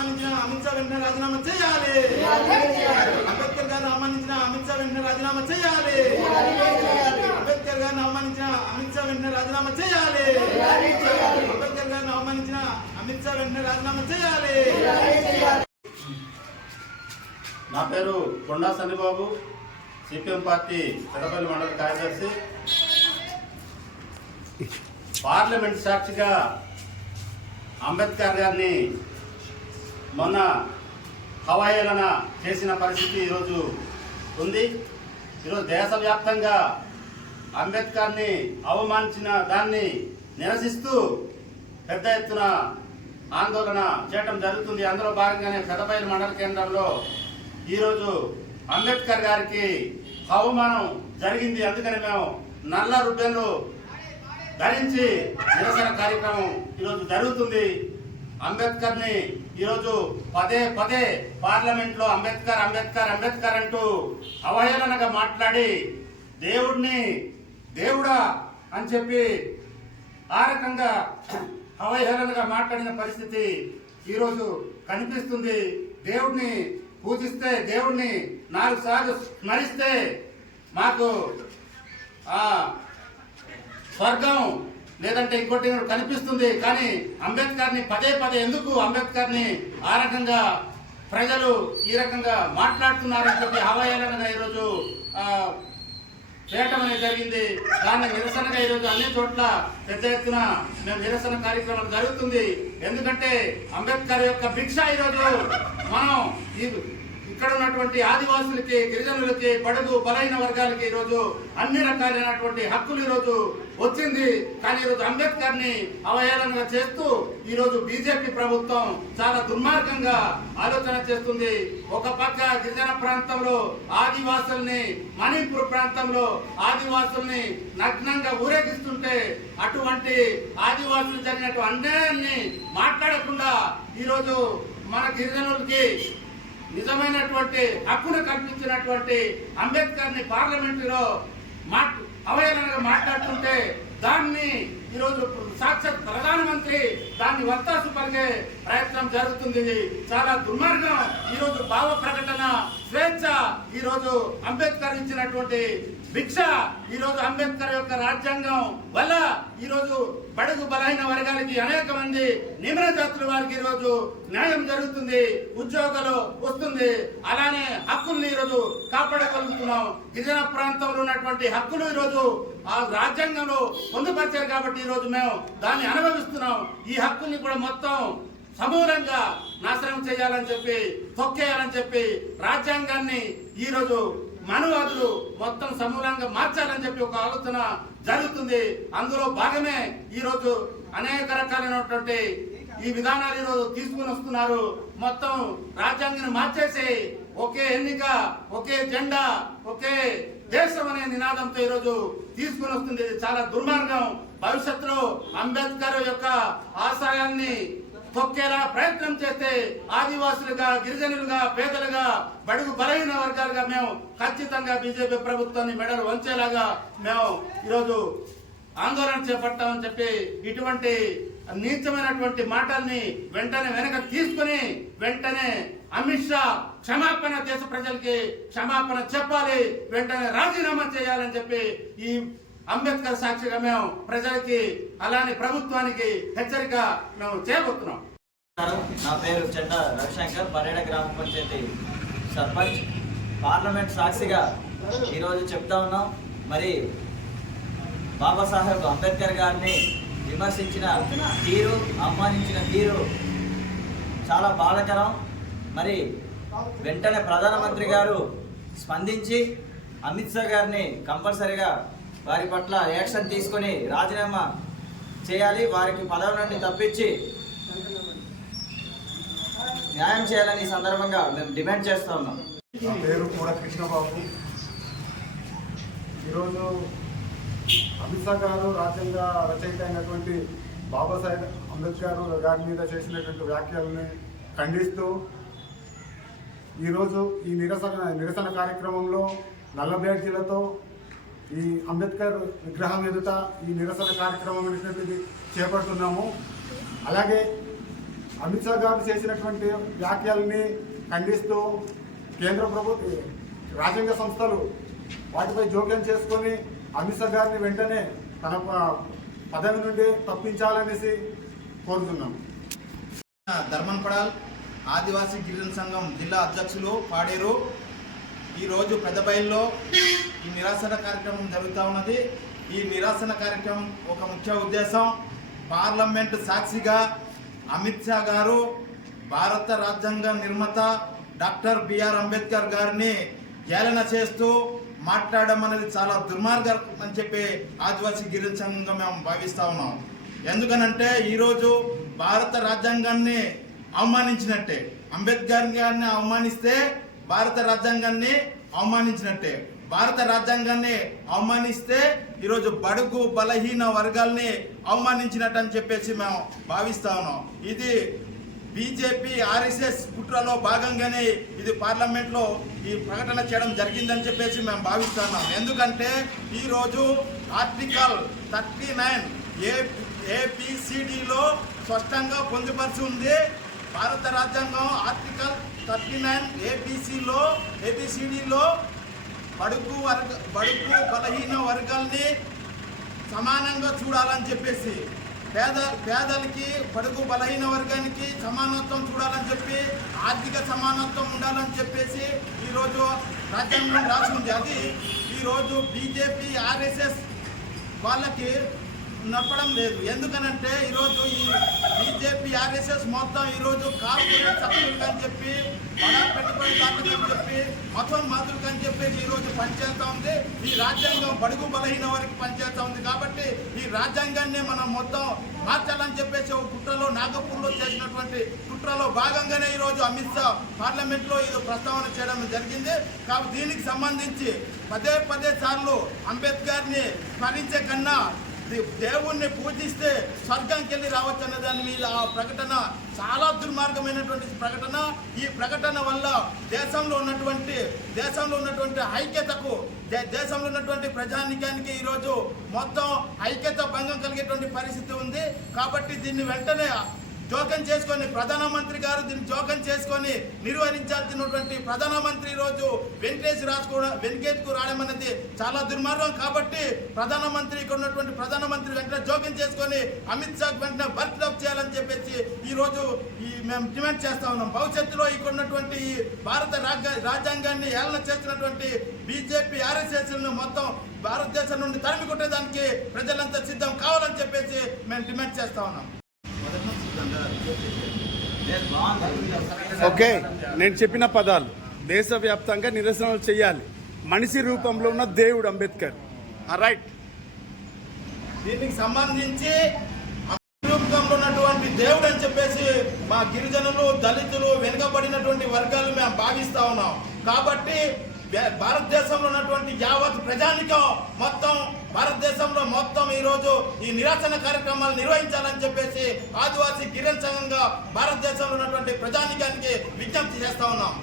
అవమానించిన అమిత్ షా వెంటనే రాజీనామా చేయాలి. అంబేద్కర్ గారిని అవమానించిన అమిత్ షా వెంటనే రాజీనామా చేయాలి. అంబేద్కర్ గారిని అవమానించిన అమిత్ షా వెంటనే రాజీనామా చేయాలి. అంబేద్కర్ గారిని అవమానించిన అమిత్ షా వెంటనే రాజీనామా చేయాలి. నా పేరు కొండా సన్నిబాబు, సిపిఎం పార్టీ పెద్దపల్లి మండల కార్యదర్శి. పార్లమెంట్ సాక్షిగా అంబేద్కర్ గారిని మొన్న హవాయేలన చేసిన పరిస్థితి ఈరోజు ఉంది. ఈరోజు దేశవ్యాప్తంగా అంబేద్కర్ని అవమానించిన దాన్ని నిరసిస్తూ పెద్ద ఎత్తున ఆందోళన చేయడం జరుగుతుంది. అందులో భాగంగానే పెద్దపల్లి మండల కేంద్రంలో ఈరోజు అంబేద్కర్ గారికి అవమానం జరిగింది. అందుకని మేము నల్ల రుబ్బెన్లు ధరించి నిరసన కార్యక్రమం ఈరోజు జరుగుతుంది. అంబేద్కర్ని ఈరోజు పదే పదే పార్లమెంట్లో అంబేద్కర్ అంబేద్కర్ అంబేద్కర్ అంటూ అవహేళనగా మాట్లాడి దేవుడా అని చెప్పి ఆ రకంగా అవహేళనగా మాట్లాడిన పరిస్థితి ఈరోజు కనిపిస్తుంది. దేవుడిని పూజిస్తే, దేవుడిని 4 సార్లు స్మరిస్తే మాకు స్వర్గం లేదంటే ఇంకోటి కనిపిస్తుంది. కానీ అంబేద్కర్ని పదే పదే ఎందుకు అంబేద్కర్ని ఆ రకంగా ప్రజలు ఈ రకంగా మాట్లాడుతున్నారని చెప్పి అవహేళనగా ఈరోజు చేయటం అనేది జరిగింది. దాన్ని నిరసనగా ఈరోజు అన్ని చోట్ల పెద్ద ఎత్తున మేము నిరసన కార్యక్రమాలు జరుగుతుంది. ఎందుకంటే అంబేద్కర్ యొక్క భిక్ష ఈరోజు మనం ఇక్కడ ఉన్నటువంటి ఆదివాసులకి, గిరిజనులకి, బడుగు బలైన వర్గాలకి ఈరోజు అన్ని రకాలైనటువంటి హక్కులు ఈరోజు వచ్చింది. కానీ ఈరోజు అంబేద్కర్ని అవహేళనగా చేస్తూ ఈరోజు బీజేపీ ప్రభుత్వం చాలా దుర్మార్గంగా ఆలోచన చేస్తుంది. ఒక పక్క గిరిజన ప్రాంతంలో ఆదివాసుల్ని, మణిపూర్ ప్రాంతంలో ఆదివాసుల్ని నగ్నంగా ఊరేగిస్తుంటే అటువంటి ఆదివాసులు జరిగినటువంటి అన్యాయాన్ని మాట్లాడకుండా ఈరోజు మన గిరిజనులకి నిజమైనటువంటి హక్కును కల్పించినటువంటి అంబేద్కర్ని పార్లమెంటులో అవహేళనగా మాట్లాడుతుంటే దాన్ని ఈరోజు సాక్షాత్ ప్రధానమంత్రి దాన్ని వత్తాసు పలికే ప్రయత్నం జరుగుతుంది. చాలా దుర్మార్గం. ఈరోజు భావ ప్రకటన స్వేచ్ఛ ఈరోజు అంబేద్కర్ ఇచ్చినటువంటి భిక్ష, ఈరోజు అంబేద్కర్ యొక్క రాజ్యాంగం వల్ల ఈరోజు బడుగు బలహీన వర్గాలకి అనేక మంది నిమ్న జాతుల వారికి ఈరోజు న్యాయం జరుగుతుంది, ఉద్యోగాలు వస్తుంది. అలానే హక్కుల్ని ఈరోజు కాపాడగలుగుతున్నాం. గిరిజన ప్రాంతంలో ఉన్నటువంటి హక్కులు ఈరోజు ఆ రాజ్యాంగంలో పొందుపరిచారు కాబట్టి ఈరోజు మేము దాన్ని అనుభవిస్తున్నాం. ఈ హక్కుల్ని కూడా మొత్తం సమూలంగా నాశనం చేయాలని చెప్పి, తొక్కేయాలని చెప్పి రాజ్యాంగాన్ని ఈరోజు మనువాదులు మొత్తం సమూలంగా మార్చాలని చెప్పి ఒక ఆలోచన జరుగుతుంది. అందులో భాగమే ఈరోజు అనేక రకాలైనటువంటి ఈ విధానాలు ఈరోజు తీసుకుని వస్తున్నారు. మొత్తం రాజ్యాంగాన్ని మార్చేసి ఒకే ఎన్నిక, ఒకే జెండా, ఒకే దేశం అనే నినాదంతో ఈరోజు తీసుకుని వస్తుంది. చాలా దుర్మార్గం. భవిష్యత్తులో అంబేద్కర్ యొక్క ఆశయాన్ని తొక్కేలా ప్రయత్నం చేస్తే ఆదివాసులుగా, గిరిజనులుగా, పేదలుగా, బడుగు బలహీన వర్గాలుగా మేము ఖచ్చితంగా బీజేపీ ప్రభుత్వాన్ని మెడలు వంచేలాగా మేము ఈరోజు ఆందోళన చేపట్టామని చెప్పి ఇటువంటి నీచమైనటువంటి మాటల్ని వెంటనే వెనక తీసుకుని వెంటనే అమిత్ షా క్షమాపణ, దేశ ప్రజలకి క్షమాపణ చెప్పాలి, వెంటనే రాజీనామా చేయాలని చెప్పి ఈ అంబేద్కర్ సాక్షిగా మేము ప్రజలకి అలానే ప్రభుత్వానికి హెచ్చరిక మేము చేయబోతున్నాం. నా పేరు చెడ్డ రవిశంకర్, పర్యట గ్రామ పంచాయతీ సర్పంచ్. పార్లమెంట్ సాక్షిగా ఈరోజు చెప్తా ఉన్నాం. మరి బాబాసాహెబ్ అంబేద్కర్ గారిని విమర్శించిన తీరు, అవమానించిన తీరు చాలా బాధాకరం. మరి వెంటనే ప్రధానమంత్రి గారు స్పందించి అమిత్ షా గారిని కంపల్సరిగా వారి పట్ల యాక్షన్ తీసుకొని రాజీనామా చేయాలి, వారికి పదవి నుండి తప్పించి న్యాయం చేయాలని ఈ సందర్భంగా మేము డిమాండ్ చేస్తూ ఉన్నాం. నా పేరు కూడా కృష్ణబాబు. ఈరోజు అమిత్ షా గారు రాజ్యాంగ రచయిత అయినటువంటి బాబాసాహెబ్ అంబేద్కర్ గారి మీద చేసినటువంటి వ్యాఖ్యలని ఖండిస్తూ ఈరోజు ఈ నిరసన కార్యక్రమంలో నల్ల బ్యాడ్జీలతో ఈ అంబేద్కర్ విగ్రహం ఎదుట ఈ నిరసన కార్యక్రమం అనేటువంటిది చేపడుతున్నాము. అలాగే అమిత్ షా గారు చేసినటువంటి వ్యాఖ్యల్ని ఖండిస్తూ కేంద్ర ప్రభుత్వ రాజ్యాంగ సంస్థలు వాటిపై జోక్యం చేసుకొని అమిత్ షా గారిని వెంటనే తన పదవి నుండి తప్పించాలనేసి కోరుతున్నాం. ధర్మన్ పడాల్ ఆదివాసీ గిరిజన సంఘం జిల్లా అధ్యక్షులు పాడేరు. ఈరోజు పెద్దబయల్లో ఈ నిరాశన కార్యక్రమం జరుగుతూ ఉన్నది. ఈ నిరాశన కార్యక్రమం ఒక ముఖ్య ఉద్దేశం, పార్లమెంటు సాక్షిగా అమిత్ షా గారు భారత రాజ్యాంగ నిర్మాత డాక్టర్ బిఆర్ అంబేద్కర్ గారిని హేళన చేస్తూ మాట్లాడడం అనేది చాలా దుర్మార్గం అని చెప్పి ఆదివాసీ గిరిజన సంఘంగా మేము భావిస్తూ ఉన్నాం. ఎందుకనంటే ఈరోజు భారత రాజ్యాంగాన్ని అవమానించినట్టే. అంబేద్కర్ గారిని అవమానిస్తే భారత రాజ్యాంగాన్ని అవమానించినట్టే. భారత రాజ్యాంగాన్ని అవమానిస్తే ఈరోజు బడుగు బలహీన వర్గాల్ని అవమానించినట్టు అని చెప్పేసి మేము భావిస్తా ఉన్నాం. ఇది బీజేపీ ఆర్ఎస్ఎస్ కుట్రలో భాగంగానే ఇది పార్లమెంట్లో ఈ ప్రకటన చేయడం జరిగిందని చెప్పేసి మేము భావిస్తున్నాం. ఎందుకంటే ఈరోజు ఆర్టికల్ 39 ABCDలో స్పష్టంగా పొందుపరిచి ఉంది. భారత రాజ్యాంగం ఆర్టికల్ 39 ABCDలో బడుగు బలహీన వర్గాల్ని సమానంగా చూడాలని చెప్పేసి, పేదలకి బడుగు బలహీన వర్గానికి సమానత్వం చూడాలని చెప్పి, ఆర్థిక సమానత్వం ఉండాలని చెప్పేసి ఈరోజు రాజ్యాంగం రాసి ఉంది. అది ఈరోజు బీజేపీ ఆర్ఎస్ఎస్ వాళ్ళకి నప్పడం లేదు. ఎందుకనంటే ఈరోజు ఈ బీజేపీ ఆర్ఎస్ఎస్ మొత్తం ఈరోజు కార్పొరేట్ సభ్యులకు అని చెప్పి, బడా పెట్టుబడిదారులకు అని చెప్పి, మతం మాతృలకు అని చెప్పేసి ఈరోజు పనిచేస్తూ ఉంది. ఈ రాజ్యాంగం బడుగు బలహీన వారికి పనిచేస్తూ ఉంది. కాబట్టి ఈ రాజ్యాంగాన్ని మనం మొత్తం మార్చాలని చెప్పేసి ఒక కుట్రలో నాగపూర్లో చేసినటువంటి కుట్రలో భాగంగానే ఈరోజు అమిత్ షా పార్లమెంట్లో ఇది ప్రస్తావన చేయడం జరిగింది. కాబట్టి దీనికి సంబంధించి పదే సార్లు అంబేద్కర్ని స్మరించే కన్నా దేవుణ్ణి పూజిస్తే స్వర్గానికి వెళ్ళి రావచ్చు అనే దాని మీద ఆ ప్రకటన చాలా దుర్మార్గమైనటువంటి ప్రకటన. ఈ ప్రకటన వల్ల దేశంలో ఉన్నటువంటి ఐక్యతకు, దేశంలో ఉన్నటువంటి ప్రజానికానికి ఈరోజు మొత్తం ఐక్యత భంగం కలిగేటువంటి పరిస్థితి ఉంది. కాబట్టి దీన్ని వెంటనే జోక్యం చేసుకొని ప్రధానమంత్రి గారు దీన్ని జోక్యం చేసుకొని నిర్వహించాల్సినటువంటి ప్రధానమంత్రి ఈరోజు వెంకటేష్కు రావడం అనేది చాలా దుర్మార్గం. కాబట్టి ఇక్కడ ఉన్నటువంటి ప్రధానమంత్రి వెంటనే జోక్యం చేసుకొని అమిత్ షాకు వెంటనే బర్తరఫ్ చేయాలని చెప్పేసి ఈరోజు మేము డిమాండ్ చేస్తా ఉన్నాం. భవిష్యత్తులో ఇక్కడ ఉన్నటువంటి భారత రాజ్యాంగాన్ని ఏలన చేస్తున్నటువంటి బీజేపీ ఆర్ఎస్ఎస్ను మొత్తం భారతదేశం నుండి తరిమి కొట్టేదానికి ప్రజలంతా సిద్ధం కావాలని చెప్పేసి మేము డిమాండ్ చేస్తా ఉన్నాం. ఓకే, నేను చెప్పిన పదాలు దేశవ్యాప్తంగా నిరసనలు చేయాలి. మనిషి రూపంలో ఉన్న దేవుడు అంబేద్కర్. రైట్. దీనికి సంబంధించి రూపంలో ఉన్నటువంటి దేవుడు అని చెప్పేసి మా గిరిజనులు, దళితులు, వెనుకబడినటువంటి వర్గాలు మేము భావిస్తా ఉన్నాం. కాబట్టి భారతదేశంలో ఉన్నటువంటి యావత్ ప్రజానికం మొత్తం భారతదేశంలో మొత్తం ఈరోజు ఈ నిరాశన కార్యక్రమాలు నిర్వహించాలని చెప్పేసి ఆదివాసీ గిరిజన సంఘంగా భారతదేశంలో ఉన్నటువంటి ప్రజానికానికి విజ్ఞప్తి చేస్తా ఉన్నాం.